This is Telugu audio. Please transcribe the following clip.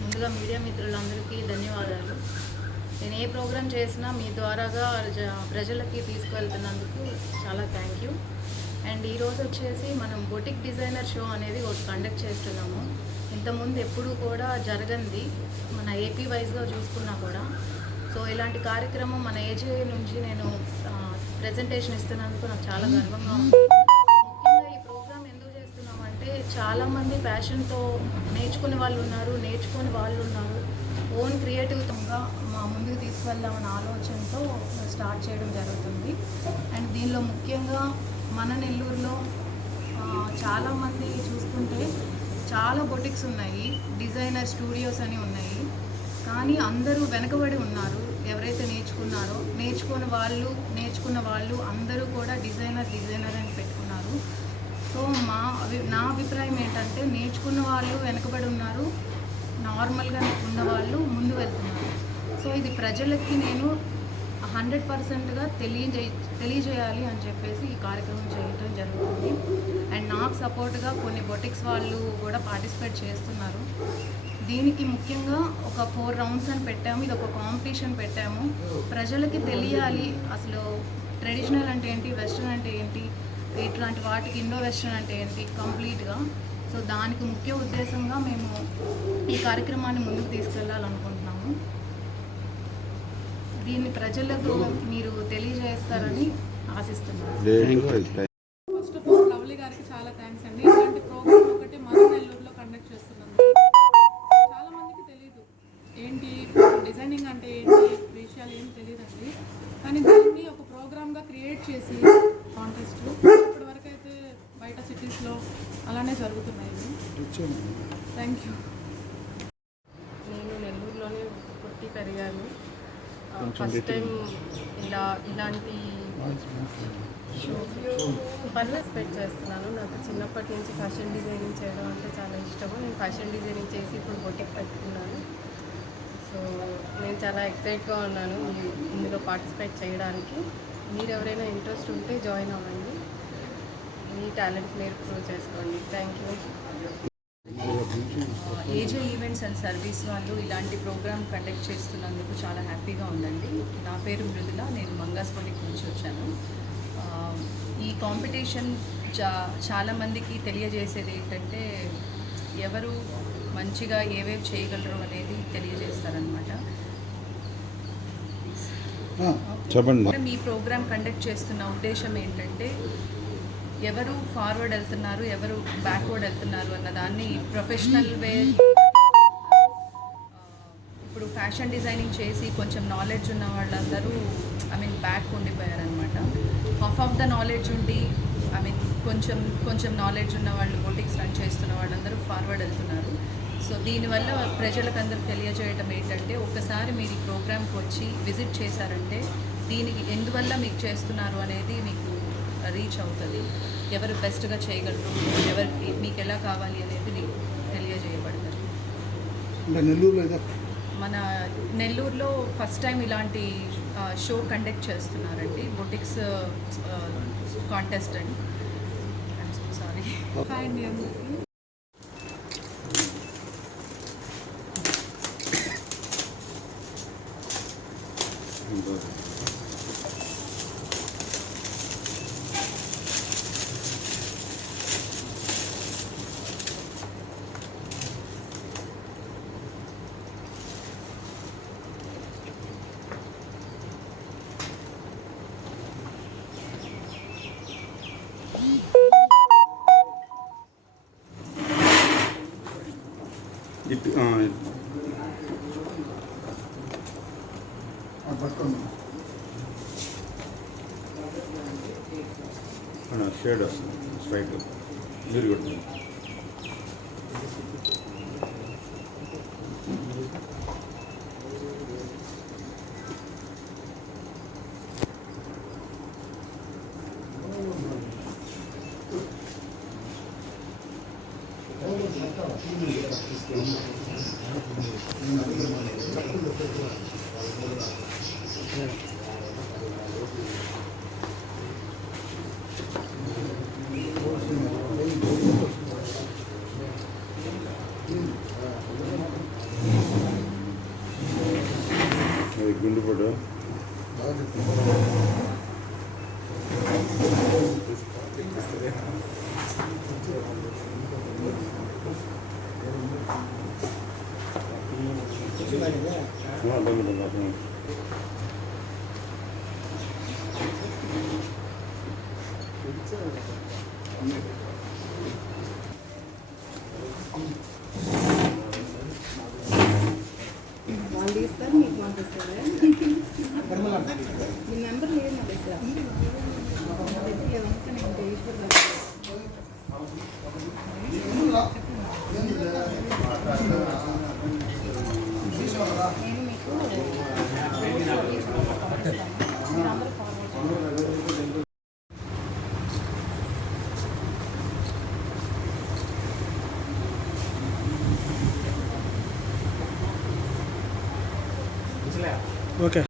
ముందుగా మీడియా మిత్రులందరికీ ధన్యవాదాలు. నేను ఏ ప్రోగ్రామ్ చేసినా మీ ద్వారాగా ప్రజలకి తీసుకువెళ్తున్నందుకు చాలా థ్యాంక్ యూ అండ్ ఈరోజు వచ్చేసి మనం బొటిక్ డిజైనర్ షో అనేది ఒకటి కండక్ట్ చేస్తున్నాము. ఇంతకుముందు ఎప్పుడూ కూడా జరగంది. మన ఏపీ వైజ్గా చూసుకున్నా కూడా. సో ఇలాంటి కార్యక్రమం మన ఏజే నుంచి నేను ప్రజెంటేషన్ ఇస్తున్నందుకు నాకు చాలా గర్వంగా ఉంది. ముఖ్యంగా ఈ ప్రోగ్రామ్ ఎందుకు చేస్తున్నామంటే చాలామంది ప్యాషన్తో నేర్చుకునే వాళ్ళు ఉన్నారు నేర్చుకుని వాళ్ళు ఉన్నారు. ఓన్ క్రియేటివ్గా మా ముందుకు తీసుకెళ్దామన్న ఆలోచనతో స్టార్ట్ చేయడం జరుగుతుంది. అండ్ దీనిలో ముఖ్యంగా మన నెల్లూరులో చాలామంది చూసుకుంటే చాలా బొటిక్స్ ఉన్నాయి. డిజైనర్ స్టూడియోస్ అని ఉన్నాయి. కానీ అందరూ వెనకబడి ఉన్నారు. ఎవరైతే నేర్చుకున్నారో నేర్చుకున్న వాళ్ళు నేర్చుకున్న వాళ్ళు అందరూ కూడా డిజైనర్ డిజైనర్ అని పెట్టుకున్నారు. సో మా నా అభిప్రాయం ఏంటంటే నేర్చుకున్న వాళ్ళు వెనకబడి ఉన్నారు. నార్మల్గా ఉన్న వాళ్ళు ముందు వెళ్తున్నారు. సో ఇది ప్రజలకి నేను హండ్రెడ్ పర్సెంట్గా తెలియజే తెలియజేయాలి అని చెప్పేసి ఈ కార్యక్రమం చేయటం జరుగుతుంది. అండ్ నాకు సపోర్ట్గా కొన్ని బొటిక్స్ వాళ్ళు కూడా పార్టిసిపేట్ చేస్తున్నారు. దీనికి ముఖ్యంగా ఒక ఫోర్ రౌండ్స్ అని పెట్టాము ఇది ఒక కాంపిటీషన్ పెట్టాము. ప్రజలకి తెలియాలి అసలు ట్రెడిషనల్ అంటే ఏంటి వెస్ట్రన్ అంటే ఏంటి ఇట్లాంటి వాటికి ఇండో వెస్ట్రన్ అంటే ఏంటి కంప్లీట్గా. సో దానికి ముఖ్య ఉద్దేశంగా మేము ఈ కార్యక్రమాన్ని ముందుకు తీసుకెళ్ళాలనుకుంటున్నాము. దీన్ని ప్రజలకు మీరు తెలియజేస్తారని ఆశిస్తున్నాను. అలానే జరుగుతున్నాయి థ్యాంక్ యూ నేను నెల్లూరులోనే పుట్టి పెరిగాను. ఫస్ట్ టైం ఇలా ఇలాంటి పార్టిసిపేట్ చేస్తున్నాను. నాకు చిన్నప్పటి నుంచి ఫ్యాషన్ డిజైనింగ్ చేయడం అంటే చాలా ఇష్టము. నేను ఫ్యాషన్ డిజైనింగ్ చేసి ఇప్పుడు బొటిక్ పెట్టుకున్నాను. సో నేను చాలా ఎక్సైట్గా ఉన్నాను ఇందులో పార్టిసిపేట్ చేయడానికి. మీరు ఎవరైనా ఇంట్రెస్ట్ ఉంటే జాయిన్ అవ్వండి. మీ టాలెంట్ మీరు ప్రూవ్ చేసుకోండి. Thank you AJ events and service వాళ్ళు ఇలాంటి ప్రోగ్రామ్ కండక్ట్ చేస్తున్నందుకు చాలా హ్యాపీగా ఉందండి. నా పేరు మృదుల నేను మంగాస్పల్లికి నుంచి వచ్చాను. ఈ కాంపిటీషన్ చా చాలామందికి తెలియజేసేది ఏంటంటే ఎవరు మంచిగా ఏవేవి చేయగలరు అనేది తెలియజేస్తారనమాట చెప్పండి. మీ ప్రోగ్రామ్ కండక్ట్ చేస్తున్న ఉద్దేశం ఏంటంటే ఎవరు ఫార్వర్డ్ వెళ్తున్నారు ఎవరు బ్యాక్వర్డ్ వెళ్తున్నారు అన్న దాన్ని ప్రొఫెషనల్ వే ఇప్పుడు ఫ్యాషన్ డిజైనింగ్ చేసి కొంచెం నాలెడ్జ్ ఉన్న వాళ్ళందరూ ఐ మీన్ బ్యాక్ ఉండిపోయారనమాట హాఫ్ ఆఫ్ ద నాలెడ్జ్ ఉండి ఐ మీన్ కొంచెం కొంచెం నాలెడ్జ్ ఉన్న వాళ్ళు బొటిక్స్ రన్ చేస్తున్న వాళ్ళందరూ ఫార్వర్డ్ వెళ్తున్నారు. సో దీనివల్ల ప్రజలకు అందరూ తెలియజేయడం ఏంటంటే ఒకసారి మీరు ఈ ప్రోగ్రామ్కి వచ్చి విజిట్ చేశారంటే దీనికి ఎందువల్ల మీకు చేస్తున్నారు అనేది మీకు రీచ్ అవుతుంది. ఎవరు బెస్ట్గా చేయగలరు? ఎవరికి మీకు ఎలా కావాలి అనేది మీకు తెలియజేయబడతారు మన నెల్లూరులో ఫస్ట్ టైం ఇలాంటి షో కండక్ట్ చేస్తున్నారండి. బొటిక్స్ కాంటెస్ట్ అని సారీ హాయ్ అండి షేడ్ వస్తుంది స్ట్రైట్ గుండు పడు అది గుండెపోటు అర్థం వాళ్ళు తీస్తారు మీకు పంపిస్తారు మీ నెంబర్ లేదు నా దగ్గర నా దగ్గర లేదు అందుకే నేను తీసుకుంటాను ಓಕೆ